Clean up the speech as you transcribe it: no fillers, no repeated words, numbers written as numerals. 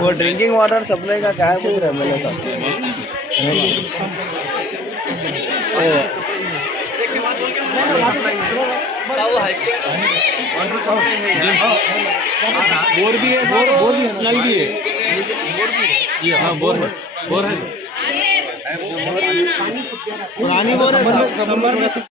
वो drinking water supply का क्या पूछ रहा है मेरे साथ बोर भी है, बोर भी है, नल भी है, ये हाँ बोर है, बोर है। पुरानी बोर है।